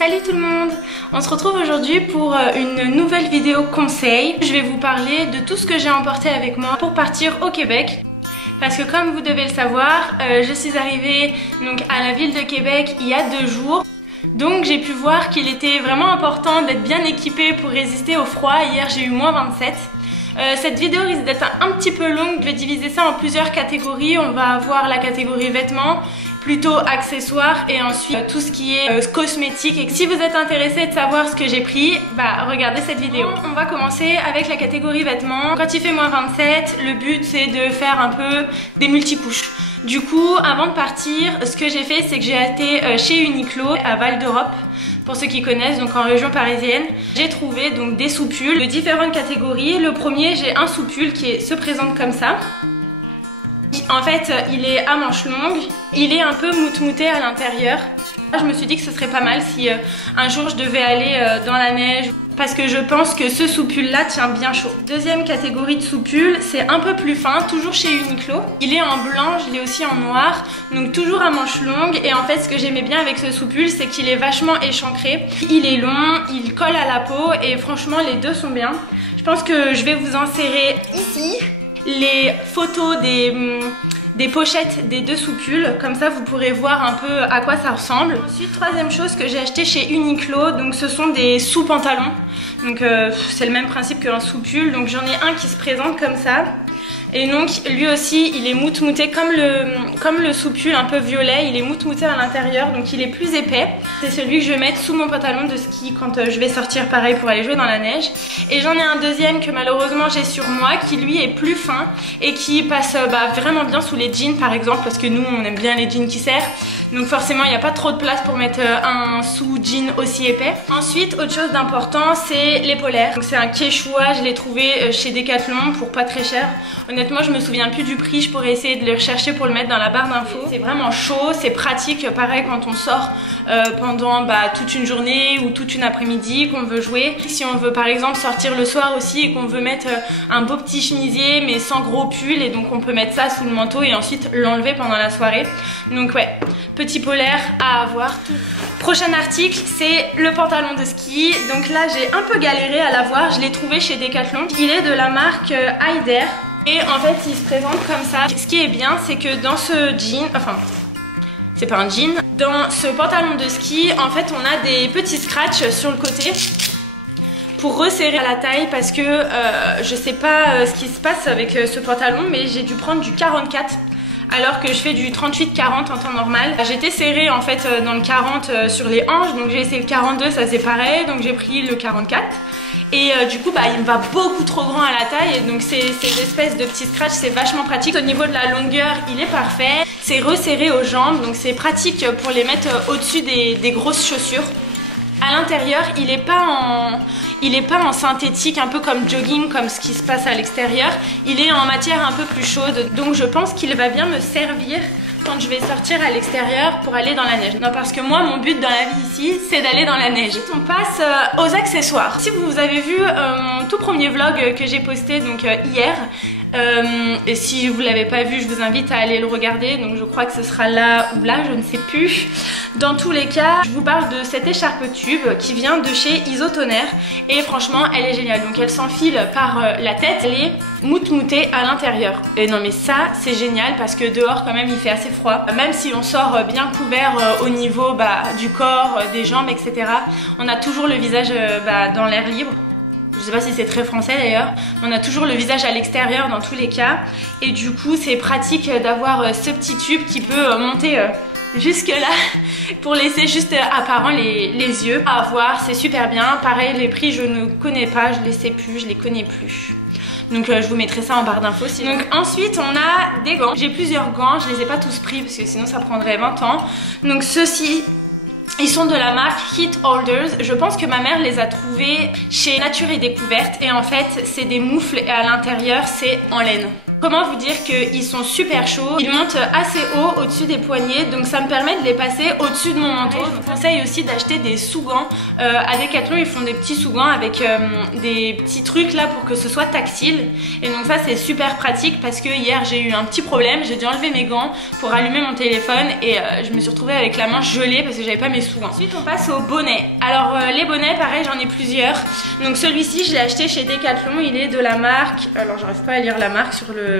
Salut tout le monde! On se retrouve aujourd'hui pour une nouvelle vidéo conseil. Je vais vous parler de tout ce que j'ai emporté avec moi pour partir au Québec. Parce que comme vous devez le savoir, je suis arrivée donc, à la ville de Québec il y a 2 jours. Donc j'ai pu voir qu'il était vraiment important d'être bien équipé pour résister au froid. Hier j'ai eu moins 27. Cette vidéo risque d'être un petit peu longue, je vais diviser ça en plusieurs catégories. On va avoir la catégorie vêtements, plutôt accessoires et ensuite tout ce qui est cosmétique. Et si vous êtes intéressé de savoir ce que j'ai pris, bah regardez cette vidéo. On va commencer avec la catégorie vêtements. Quand il fait moins 27, le but c'est de faire un peu des multicouches. Du coup, avant de partir, ce que j'ai fait c'est que j'ai été chez Uniqlo à Val d'Europe. Pour ceux qui connaissent, donc en région parisienne, j'ai trouvé donc des soupules de différentes catégories. Le premier, j'ai un soupule qui se présente comme ça. En fait, il est à manches longues, il est un peu moutmouté à l'intérieur. Je me suis dit que ce serait pas mal si un jour je devais aller dans la neige, parce que je pense que ce soupule là tient bien chaud. Deuxième catégorie de soupule, c'est un peu plus fin, toujours chez Uniqlo. Il est en blanc, je l'ai aussi en noir, donc toujours à manches longues. Et en fait ce que j'aimais bien avec ce soupule, c'est qu'il est vachement échancré. Il est long, il colle à la peau et franchement les deux sont bien. Je pense que je vais vous insérer ici les photos des pochettes des deux soupules, comme ça vous pourrez voir un peu à quoi ça ressemble. Ensuite, troisième chose que j'ai acheté chez Uniqlo, donc ce sont des sous-pantalons. Donc c'est le même principe qu'un soupule, donc j'en ai un qui se présente comme ça. Et donc lui aussi il est moutmouté comme le soupule un peu violet, il est moutmouté à l'intérieur, donc il est plus épais. C'est celui que je vais mettre sous mon pantalon de ski quand je vais sortir pareil pour aller jouer dans la neige. Et j'en ai un deuxième que malheureusement j'ai sur moi qui lui est plus fin et qui passe vraiment bien sous les jeans par exemple, parce que nous on aime bien les jeans qui serrent. Donc forcément il n'y a pas trop de place pour mettre un sous-jean aussi épais. Ensuite autre chose d'important c'est les polaires. Donc c'est un Quechua, je l'ai trouvé chez Decathlon pour pas très cher. Honnêtement je me souviens plus du prix, je pourrais essayer de le rechercher pour le mettre dans la barre d'infos. C'est vraiment chaud, c'est pratique, pareil quand on sort pendant toute une journée ou toute une après-midi, qu'on veut jouer. Si on veut par exemple sortir le soir aussi et qu'on veut mettre un beau petit chemisier mais sans gros pull, et donc on peut mettre ça sous le manteau et ensuite l'enlever pendant la soirée. Donc ouais, petit polaire à avoir. Prochain article c'est le pantalon de ski. Donc là j'ai un peu galéré à l'avoir, je l'ai trouvé chez Decathlon. Il est de la marque Haider. Et en fait il se présente comme ça. Ce qui est bien c'est que dans ce jean, enfin c'est pas un jean, dans ce pantalon de ski en fait on a des petits scratchs sur le côté pour resserrer à la taille, parce que je sais pas ce qui se passe avec ce pantalon, mais j'ai dû prendre du 44 alors que je fais du 38-40 en temps normal. J'étais serrée en fait dans le 40 sur les hanches, donc j'ai essayé le 42, ça c'est pareil, donc j'ai pris le 44. Et du coup il me va beaucoup trop grand à la taille, et donc ces espèces de petits scratchs c'est vachement pratique. Au niveau de la longueur il est parfait, c'est resserré aux jambes, donc c'est pratique pour les mettre au-dessus des grosses chaussures. À l'intérieur il est pas en synthétique un peu comme jogging comme ce qui se passe à l'extérieur, il est en matière un peu plus chaude, donc je pense qu'il va bien me servir quand je vais sortir à l'extérieur pour aller dans la neige. Non, parce que moi mon but dans la vie ici c'est d'aller dans la neige. On passe aux accessoires. Si vous avez vu mon tout premier vlog que j'ai posté donc hier, et si vous l'avez pas vu je vous invite à aller le regarder, donc je crois que ce sera là ou là, je ne sais plus. Dans tous les cas je vous parle de cette écharpe tube qui vient de chez Isotoner, et franchement elle est géniale. Donc elle s'enfile par la tête, elle est moutmoutée à l'intérieur, et non mais ça c'est génial parce que dehors quand même il fait assez froid, même si on sort bien couvert au niveau du corps, des jambes etc. On a toujours le visage dans l'air libre. Je sais pas si c'est très français d'ailleurs, on a toujours le visage à l'extérieur dans tous les cas, et du coup c'est pratique d'avoir ce petit tube qui peut monter jusque là pour laisser juste apparent les yeux. À voir, c'est super bien. Pareil les prix je ne connais pas, je les sais plus, je les connais plus. Donc je vous mettrai ça en barre d'infos. Donc ensuite on a des gants. J'ai plusieurs gants, je les ai pas tous pris parce que sinon ça prendrait 20 ans. Donc ceux-ci, ils sont de la marque Heat Holders. Je pense que ma mère les a trouvés chez Nature et Découverte, et en fait c'est des moufles et à l'intérieur c'est en laine. Comment vous dire qu'ils sont super chauds, ils montent assez haut au-dessus des poignets, donc ça me permet de les passer au-dessus de mon manteau. Je vous conseille aussi d'acheter des sous-gants. À Decathlon, ils font des petits sous-gants avec des petits trucs là pour que ce soit tactile. Et donc ça c'est super pratique parce que hier j'ai eu un petit problème, j'ai dû enlever mes gants pour allumer mon téléphone et je me suis retrouvée avec la main gelée parce que j'avais pas mes sous-gants. Ensuite on passe aux bonnets. Alors les bonnets pareil j'en ai plusieurs. Donc celui-ci je l'ai acheté chez Decathlon, il est de la marque, alors j'arrive pas à lire la marque sur le...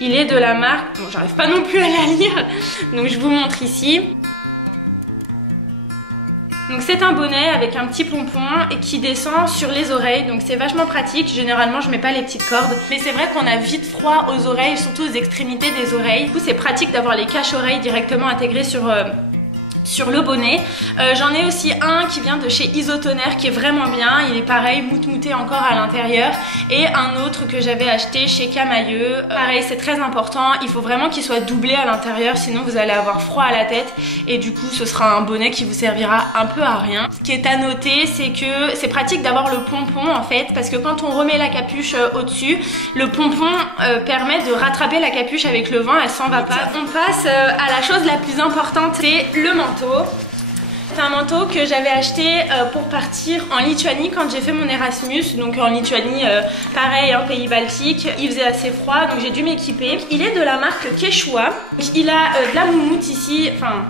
Il est de la marque, bon j'arrive pas non plus à la lire, donc je vous montre ici. Donc c'est un bonnet avec un petit pompon et qui descend sur les oreilles, donc c'est vachement pratique. Généralement je mets pas les petites cordes, mais c'est vrai qu'on a vite froid aux oreilles, surtout aux extrémités des oreilles. Du coup c'est pratique d'avoir les cache-oreilles directement intégrés sur le bonnet. J'en ai aussi un qui vient de chez Isotoner qui est vraiment bien, il est pareil, moutmouté encore à l'intérieur, et un autre que j'avais acheté chez Camailleux. Pareil, c'est très important, il faut vraiment qu'il soit doublé à l'intérieur, sinon vous allez avoir froid à la tête et du coup ce sera un bonnet qui vous servira un peu à rien. Ce qui est à noter, c'est que c'est pratique d'avoir le pompon en fait, parce que quand on remet la capuche au-dessus, le pompon permet de rattraper la capuche avec le vent, elle s'en va pas. On passe à la chose la plus importante, c'est le manteau. C'est un manteau que j'avais acheté pour partir en Lituanie quand j'ai fait mon Erasmus. Donc en Lituanie, pareil, hein, pays baltique, il faisait assez froid donc j'ai dû m'équiper. Il est de la marque Quechua. Il a de la moumoute ici, enfin...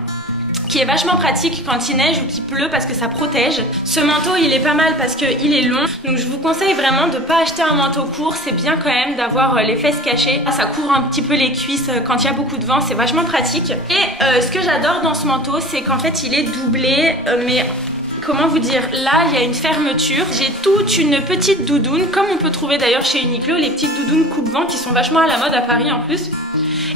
qui est vachement pratique quand il neige ou qu'il pleut parce que ça protège. Ce manteau il est pas mal parce qu'il est long, donc je vous conseille vraiment de pas acheter un manteau court, c'est bien quand même d'avoir les fesses cachées. Ça couvre un petit peu les cuisses quand il y a beaucoup de vent, c'est vachement pratique. Et ce que j'adore dans ce manteau, c'est qu'en fait il est doublé, mais... Comment vous dire, là il y a une fermeture, j'ai toute une petite doudoune, comme on peut trouver d'ailleurs chez Uniqlo, les petites doudounes coupe-vent qui sont vachement à la mode à Paris en plus.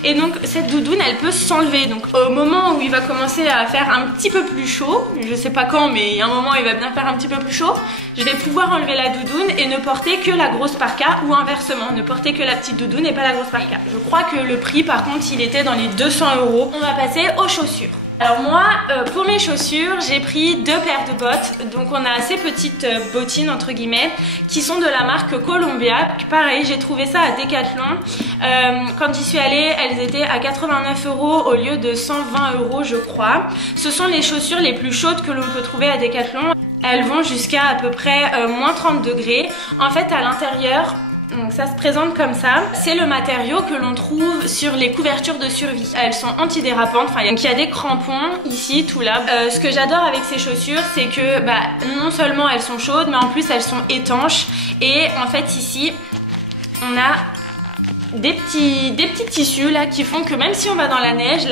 Et donc cette doudoune elle peut s'enlever, donc au moment où il va commencer à faire un petit peu plus chaud, je sais pas quand mais il y a un moment il va bien faire un petit peu plus chaud, je vais pouvoir enlever la doudoune et ne porter que la grosse parka, ou inversement, ne porter que la petite doudoune et pas la grosse parka. Je crois que le prix par contre il était dans les 200 €. On va passer aux chaussures. Alors moi, pour mes chaussures, j'ai pris 2 paires de bottes. Donc on a ces petites bottines entre guillemets qui sont de la marque Columbia. Pareil, j'ai trouvé ça à Decathlon. Quand j'y suis allée, elles étaient à 89 € au lieu de 120 € je crois. Ce sont les chaussures les plus chaudes que l'on peut trouver à Decathlon. Elles vont jusqu'à à peu près moins 30 degrés. En fait à l'intérieur... Donc ça se présente comme ça, c'est le matériau que l'on trouve sur les couvertures de survie. Elles sont antidérapantes, enfin il y a des crampons ici, tout là. Ce que j'adore avec ces chaussures, c'est que non seulement elles sont chaudes, mais en plus elles sont étanches. Et en fait ici, on a des petits tissus là qui font que même si on va dans la neige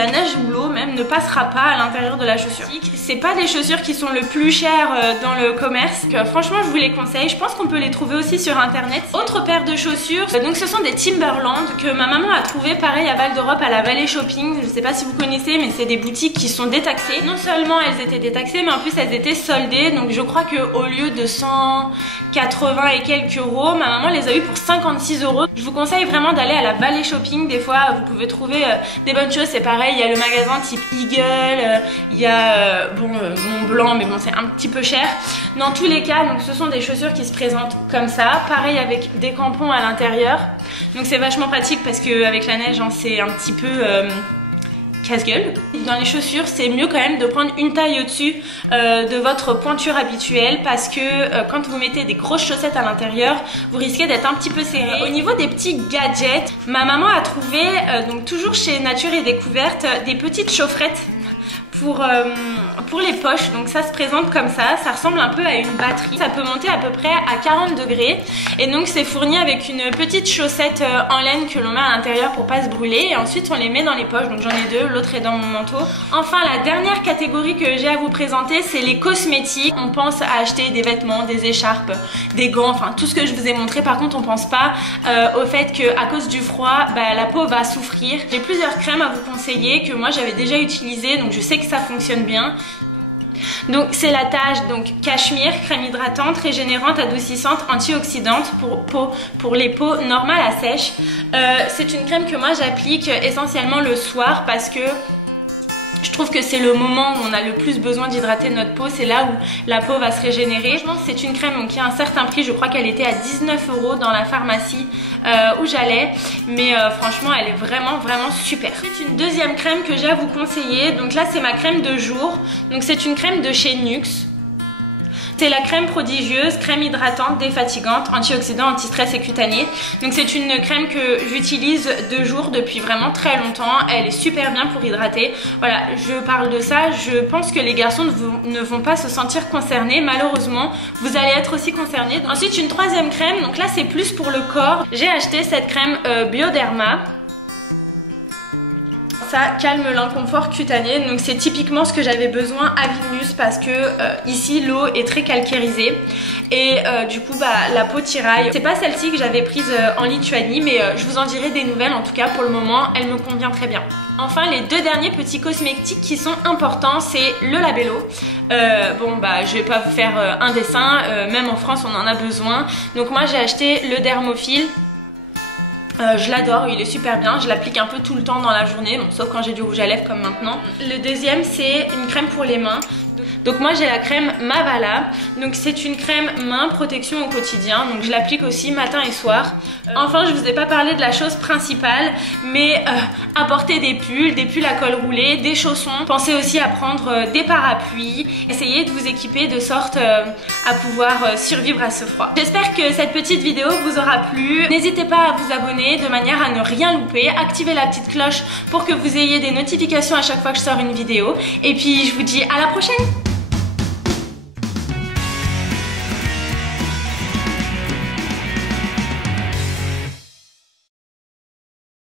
ou l'eau même ne passera pas à l'intérieur de la chaussure. C'est pas des chaussures qui sont le plus chères dans le commerce, donc, franchement je vous les conseille, je pense qu'on peut les trouver aussi sur internet. Autre paire de chaussures, donc ce sont des Timberland que ma maman a trouvé pareil à Val d'Europe à la Vallée Shopping, je sais pas si vous connaissez mais c'est des boutiques qui sont détaxées. Non seulement elles étaient détaxées mais en plus elles étaient soldées, donc je crois qu'au lieu de 180 et quelques euros, ma maman les a eu pour 56 €. Je vous conseille vraiment d'aller à la Vallée Shopping, des fois vous pouvez trouver des bonnes choses, c'est pareil, il y a le magasin type Eagle, il y a Mont Blanc mais bon c'est un petit peu cher. Dans tous les cas, donc ce sont des chaussures qui se présentent comme ça, pareil avec des crampons à l'intérieur, donc c'est vachement pratique parce qu'avec la neige hein, c'est un petit peu... casse-gueule. Dans les chaussures, c'est mieux quand même de prendre une taille au-dessus de votre pointure habituelle parce que quand vous mettez des grosses chaussettes à l'intérieur, vous risquez d'être un petit peu serré. Au niveau des petits gadgets, ma maman a trouvé, donc toujours chez Nature et Découverte, des petites chaufferettes pour les poches. Donc ça se présente comme ça ressemble un peu à une batterie, ça peut monter à peu près à 40 degrés et donc c'est fourni avec une petite chaussette en laine que l'on met à l'intérieur pour pas se brûler, et ensuite on les met dans les poches, donc j'en ai 2, l'autre est dans mon manteau. Enfin la dernière catégorie que j'ai à vous présenter, c'est les cosmétiques. On pense à acheter des vêtements, des écharpes, des gants, enfin tout ce que je vous ai montré. Par contre on pense pas au fait que à cause du froid la peau va souffrir. J'ai plusieurs crèmes à vous conseiller que moi j'avais déjà utilisées, donc je sais que ça fonctionne bien. Donc c'est la Tage, donc Cachemire, crème hydratante, régénérante, adoucissante, antioxydante pour les peaux normales à sèche. C'est une crème que moi j'applique essentiellement le soir parce que je trouve que c'est le moment où on a le plus besoin d'hydrater notre peau, c'est là où la peau va se régénérer. Franchement, c'est une crème donc, qui a un certain prix, je crois qu'elle était à 19 € dans la pharmacie où j'allais, mais franchement elle est vraiment super. C'est une deuxième crème que j'ai à vous conseiller, donc là c'est ma crème de jour, donc c'est une crème de chez Nuxe. C'est la crème prodigieuse, crème hydratante, défatigante, antioxydant, anti-stress et cutanée. Donc c'est une crème que j'utilise de jour depuis vraiment très longtemps. Elle est super bien pour hydrater. Voilà, je parle de ça. Je pense que les garçons ne vont pas se sentir concernés. Malheureusement, vous allez être aussi concernés. Ensuite, une troisième crème. Donc là, c'est plus pour le corps. J'ai acheté cette crème Bioderma. Ça calme l'inconfort cutané, donc c'est typiquement ce que j'avais besoin à Vilnius parce que ici l'eau est très calcairisée et du coup la peau tiraille. C'est pas celle-ci que j'avais prise en Lituanie, mais je vous en dirai des nouvelles. En tout cas pour le moment elle me convient très bien. Enfin les deux derniers petits cosmétiques qui sont importants, c'est le Labello. Je vais pas vous faire un dessin, même en France on en a besoin. Donc moi j'ai acheté le Dermophile. Je l'adore, il est super bien, je l'applique un peu tout le temps dans la journée, bon, sauf quand j'ai du rouge à lèvres comme maintenant. Le deuxième c'est une crème pour les mains. Donc moi j'ai la crème Mavala, donc c'est une crème main protection au quotidien, donc je l'applique aussi matin et soir. Enfin je vous ai pas parlé de la chose principale, mais apportez des pulls à col roulé, des chaussons. Pensez aussi à prendre des parapluies, essayez de vous équiper de sorte à pouvoir survivre à ce froid. J'espère que cette petite vidéo vous aura plu. N'hésitez pas à vous abonner de manière à ne rien louper, activez la petite cloche pour que vous ayez des notifications à chaque fois que je sors une vidéo. Et puis je vous dis à la prochaine.